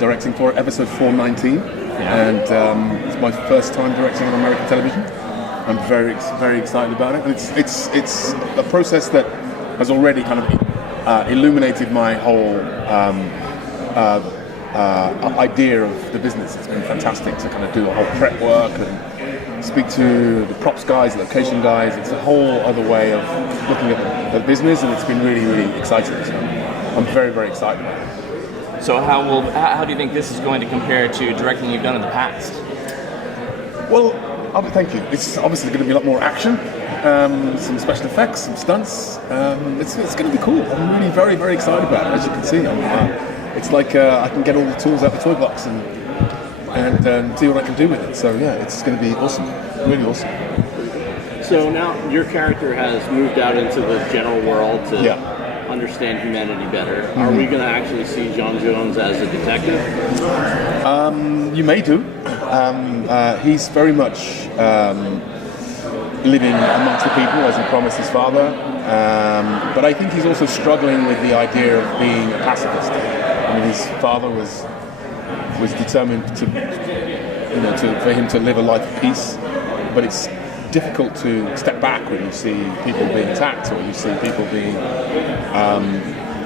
directing for episode 419, and it's my first time directing on American television. I'm very excited about it, and it's a process that has already kind of illuminated my whole idea of the business. It's been fantastic to kind of do a whole prep work and speak to the props guys, location guys. It's a whole other way of looking at the business, and it's been really exciting. So I'm very excited about it. So how do you think this is going to compare to directing you've done in the past? Well, thank you. It's obviously going to be a lot more action, some special effects, some stunts. It's going to be cool. I'm really very excited about it. As you can see, it's like I can get all the tools out of the toy box and see what I can do with it. So yeah, it's going to be awesome, really awesome. So now your character has moved out into the general world to understand humanity better. Mm-hmm. Are we going to actually see J'onn J'onzz as a detective? You may do. He's very much living amongst the people as he promised his father. But I think he's also struggling with the idea of being a pacifist. I mean, his father was determined for him to live a life of peace, but it's difficult to step back when you see people being attacked or you see people being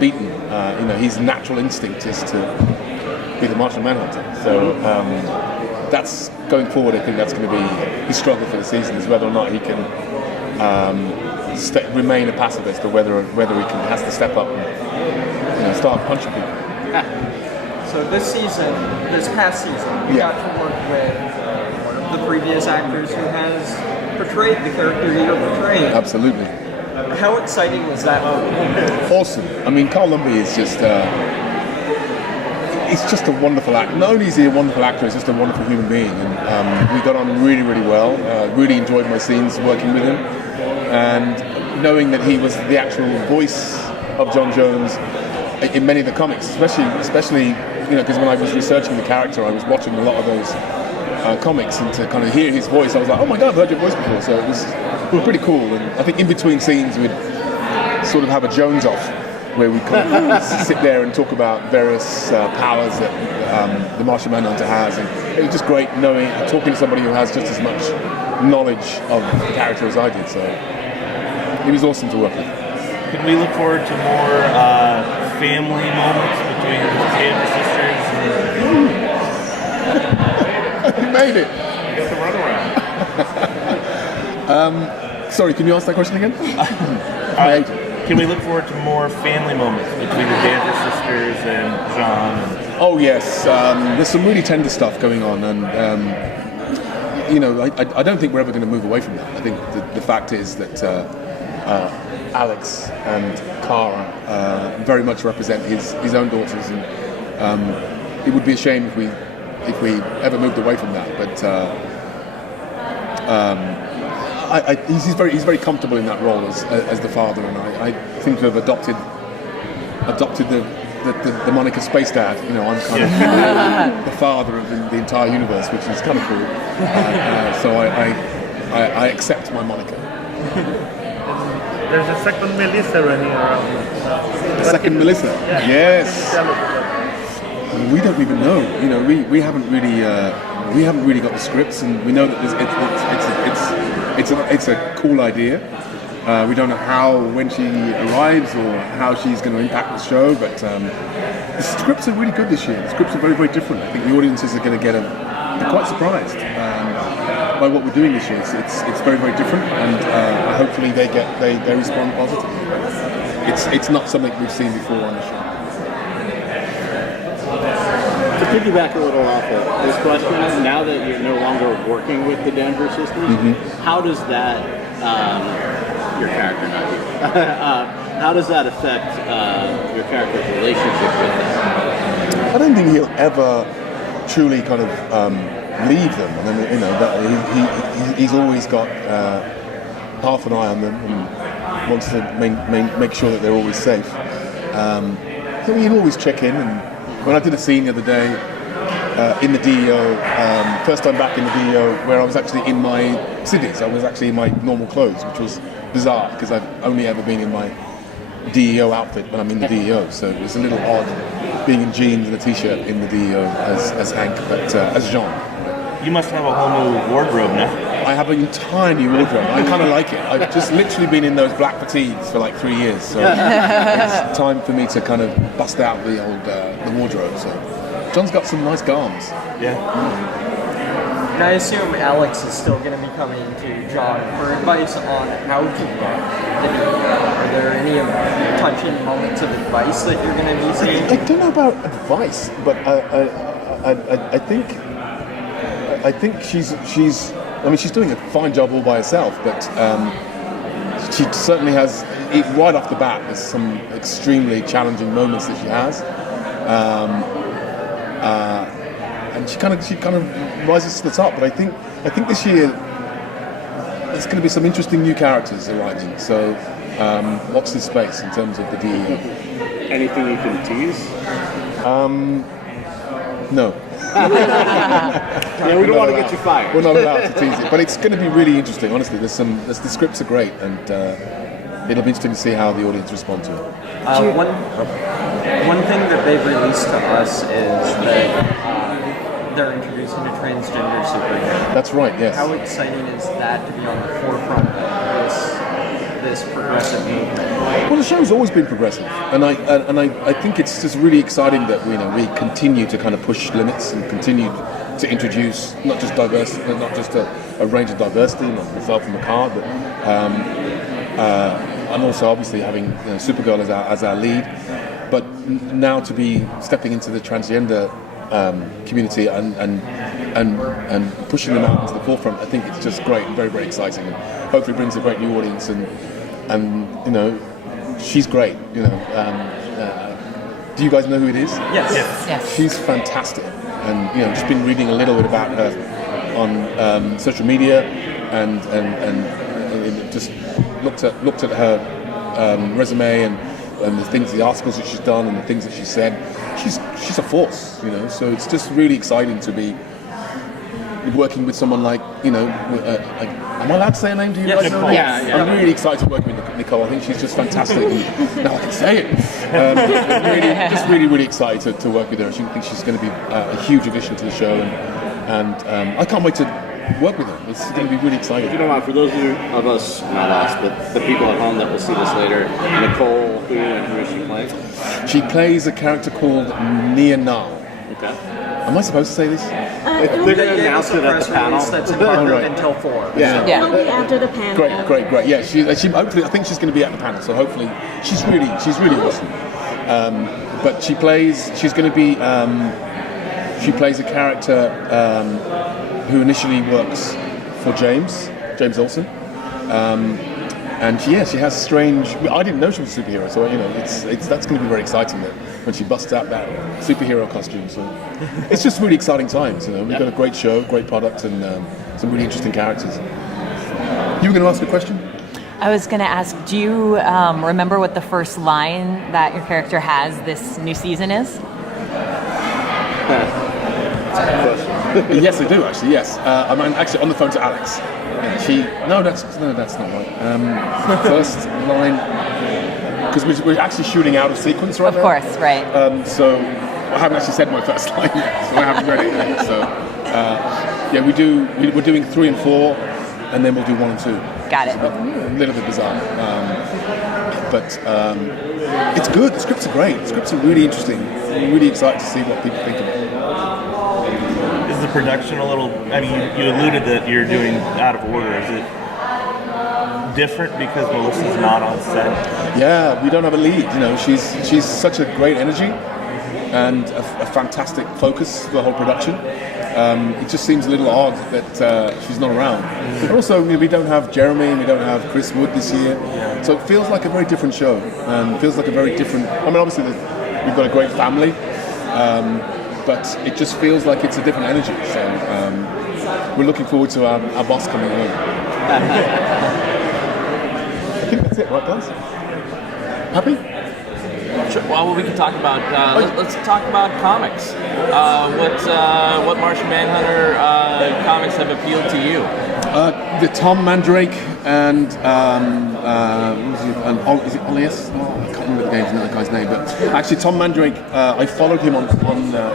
beaten. His natural instinct is to be the Martian Manhunter. So that's going forward. I think that's going to be his struggle for the season, is whether or not he can remain a pacifist, or whether he has to step up and start punching people. So this past season, you got to work with one of the previous actors who has portrayed the character you're portraying. Absolutely. How exciting was that? Awesome. I mean, Carl Lumbly is just he's just a wonderful actor. Not only is he a wonderful actor, he's just a wonderful human being. And we got on really well. Really enjoyed my scenes working with him. And knowing that he was the actual voice of J'onn J'onzz in many of the comics, especially because when I was researching the character, I was watching a lot of those comics, and to kind of hear his voice, I was like, oh my god, I've heard your voice before. So it was pretty cool. And I think in between scenes we'd sort of have a Jones off, where we kind of sit there and talk about various powers that the Martian Manhunter has, and it was just great talking to somebody who has just as much knowledge of the character as I did. So it was awesome to work with. Can we look forward to more family moments between the Danvers sisters? You made it. You got the runaround. Sorry, can you ask that question again? Can we look forward to more family moments between the Danvers sisters and J'onn? Oh yes, there's some really tender stuff going on, and I don't think we're ever going to move away from that. I think the fact is that Alex and Kara very much represent his own daughters, and it would be a shame if we ever moved away from that. But he's very comfortable in that role as the father, and I seem to have adopted the moniker Space Dad. I'm kind of the father of the entire universe, which is kind of cool. So I accept my moniker. There's a second Melissa running around. Second Melissa? Yeah. Yes. We don't even know. We haven't really got the scripts, and we know that it's a cool idea. We don't know when she arrives or how she's going to impact the show, but the scripts are really good this year. The scripts are very different. I think the audiences are going to be quite surprised by what we're doing this year. It's very different, and hopefully they respond positively. It's not something we've seen before on the show. To piggyback a little off of this question, now that you're no longer working with the Danvers sisters, how does that, your character, not you, how does that affect your character's relationship with them? I don't think he'll ever truly kind of leave them. I mean, he's always got half an eye on them and wants to make sure that they're always safe. So he'll always check in, and when I did a scene the other day in the DEO, first time back in the DEO, where I was actually in my civvies, I was actually in my normal clothes, which was bizarre because I've only ever been in my DEO outfit when I'm in the DEO. So it's a little odd being in jeans and a t-shirt in the DEO as Hank, but as Jean. You must have a whole new wardrobe now. I have an entire new wardrobe. I kind of like it. I've just literally been in those black fatigues for like 3 years, so it's time for me to kind of bust out the old the wardrobe. So John's got some nice garms. Yeah. And I assume Alex is still going to be coming to John for advice on how to get the DEO. Are there any touching moments of advice that you're going to be seeing? I don't know about advice, but I think she's doing a fine job all by herself, but she certainly has, right off the bat, there's some extremely challenging moments that she has. And she kind of rises to the top. But I think this year there's going to be some interesting new characters arriving. So watch this space in terms of the DEO. Anything you can tease? No. Yeah, we don't want to get you fired. We're not allowed to tease it, but it's going to be really interesting. Honestly, the scripts are great, and it'll be interesting to see how the audience respond to it. One thing that they've released to us is that they're introducing a transgender superhero. That's right. Yes. How exciting is that to be on the forefront of this progressive movement? Well, the show's always been progressive, and I think it's just really exciting that we continue to kind of push limits and continue to introduce not just diversity, not just a range of diversity, like myself and McCard, but and also obviously having Supergirl as our lead, but now to be stepping into the transgender community and pushing them out into the forefront, I think it's just great and very, very exciting, and hopefully brings a great new audience, and she's great. Do you guys know who it is? Yes. She's fantastic, and just been reading a little bit about her on social media, and just looked at her resume and the articles that she's done and the things that she said. She's a force, So it's just really exciting to be working with someone like, am I allowed to say her name? Do you guys know? Yeah. I'm really excited to work with Nicole. I think she's just fantastic. And now I can say it. Really excited to work with her. I think she's going to be a huge addition to the show, and I can't wait to work with her. It's going to be really exciting. If you don't mind, for those of us, not us, but the people at home that will see this later, Nicole, who is she playing? She plays a character called Nia Nal. Okay. Am I supposed to say this? They're going to announce it at the panel. That's embargoed Right. until 4. Yeah. It'll be after the panel. Great. Yeah, she hopefully, I think she's going to be at the panel. So hopefully, she's really awesome. But she plays a character who initially works for James Olsen. And she has a strange. I didn't know she was a superhero, so that's going to be very exciting when she busts out that superhero costume. So it's just really exciting times. We've got a great show, great product, and some really interesting characters. You were going to ask a question? I was going to ask, do you remember what the first line that your character has this new season is? Yes, I do actually. Yes, I'm actually on the phone to Alex. No, that's not right. First line, because we're actually shooting out of sequence right now. Of course, right. So I haven't actually said my first line yet, so I haven't read it yet. So we're doing 3 and 4, and then we'll do 1 and 2. Got it. A little bit bizarre, but it's good. The scripts are great. The scripts are really interesting. I'm really excited to see what people think of it. Is the production a little? I mean, you alluded that you're doing out of order. Is it different because Melissa's not on set? Yeah, we don't have a lead. She's such a great energy and a fantastic focus for the whole production. It just seems a little odd that she's not around. But also, we don't have Jeremy, we don't have Chris Wood this year, so it feels like a very different show. It feels like a very different. I mean, obviously we've got a great family. But it just feels like it's a different energy. So we're looking forward to our boss coming home. I think that's it, right, guys? Happy? Sure. Well, we can talk about. Let's talk about comics. What Martian Manhunter comics have appealed to you? the Tom Mandrake and is it Olias? Oh, I can't remember the guy's name, but actually Tom Mandrake, I followed him on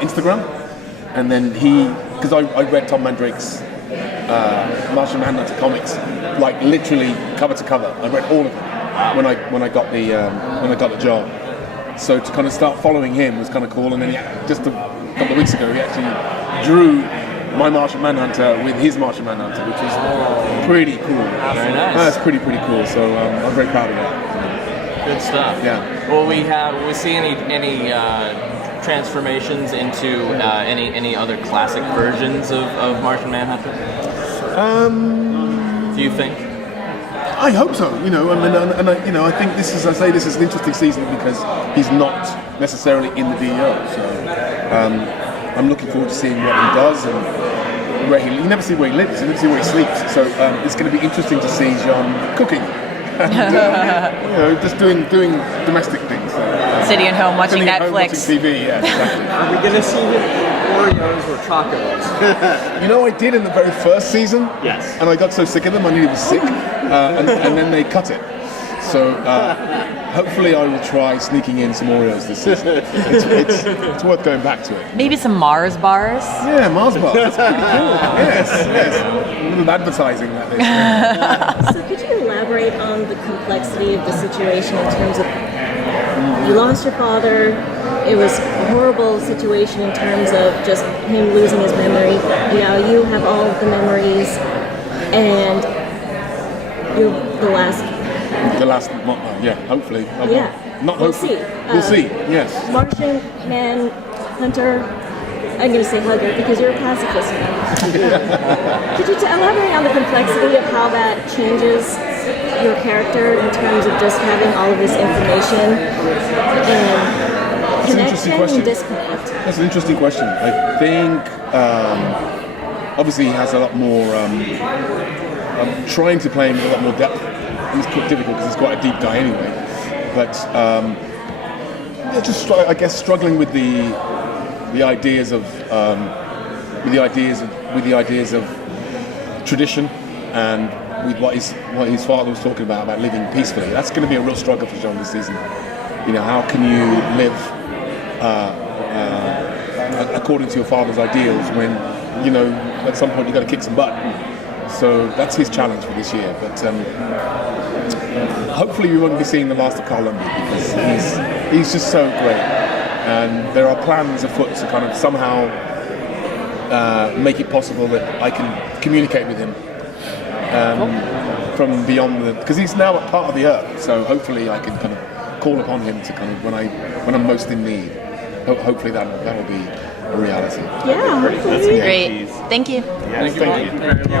Instagram, and then because I read Tom Mandrake's Martian Manhunter comics, like literally cover to cover. I read all of them when I got the job. So to kind of start following him was kind of cool. And then just a couple of weeks ago, he actually drew my Martian Manhunter with his Martian Manhunter, which was pretty cool. Very nice. That's pretty cool. So I'm very proud of that. Good stuff. Yeah. Will we see any transformations into any other classic versions of Martian Manhunter? Do you think? I hope so. You know, I think this is an interesting season because he's not necessarily in the DEO. So I'm looking forward to seeing what he does and where you never see where he lives, you never see where he sleeps. So it's going to be interesting to see Jean cooking. And, just doing domestic things. Sitting at home watching sitting at home Netflix. watching TV, yeah, exactly. Are we gonna see Oreos or chocolates? You know, I did in the very first season. Yes. And I got so sick of them, I knew he was sick, and then they cut it. So hopefully I will try sneaking in some Oreos this season. It's worth going back to it. Maybe some Mars bars. Yeah, Mars bars. That's pretty cool. Yes. A little advertising that is. So could you elaborate on the complexity of the situation in terms of you lost your father, it was a horrible situation in terms of just him losing his memory. You know, you have all of the memories and you're the last. Yeah, hopefully. Yeah. Not We'll hopefully. see. We'll see, yes. Martian Manhunter, I'm going to say hugger because you're a pacifist now. Could you elaborate on the complexity of how that changes your character in terms of just having all of this information and connection and disconnect? That's an interesting question. I think obviously he has a lot more. I'm trying to play him with a lot more depth. It's quite difficult because he's quite a deep guy anyway. But I guess struggling with the ideas of tradition and with what his father was talking about living peacefully. That's going to be a real struggle for John this season. You know, how can you live according to your father's ideals when, you know, at some point you've got to kick some butt. So that's his challenge for this year. But hopefully we won't be seeing the last of Carl Lumby because he's just so great. And there are plans afoot to kind of somehow make it possible that I can communicate with him from beyond because he's now a part of the Earth. So hopefully I can kind of call upon him to kind of when I'm most in need. Hopefully that will be a reality. Yeah, hopefully. Great. Thank you. Yeah, Thank you.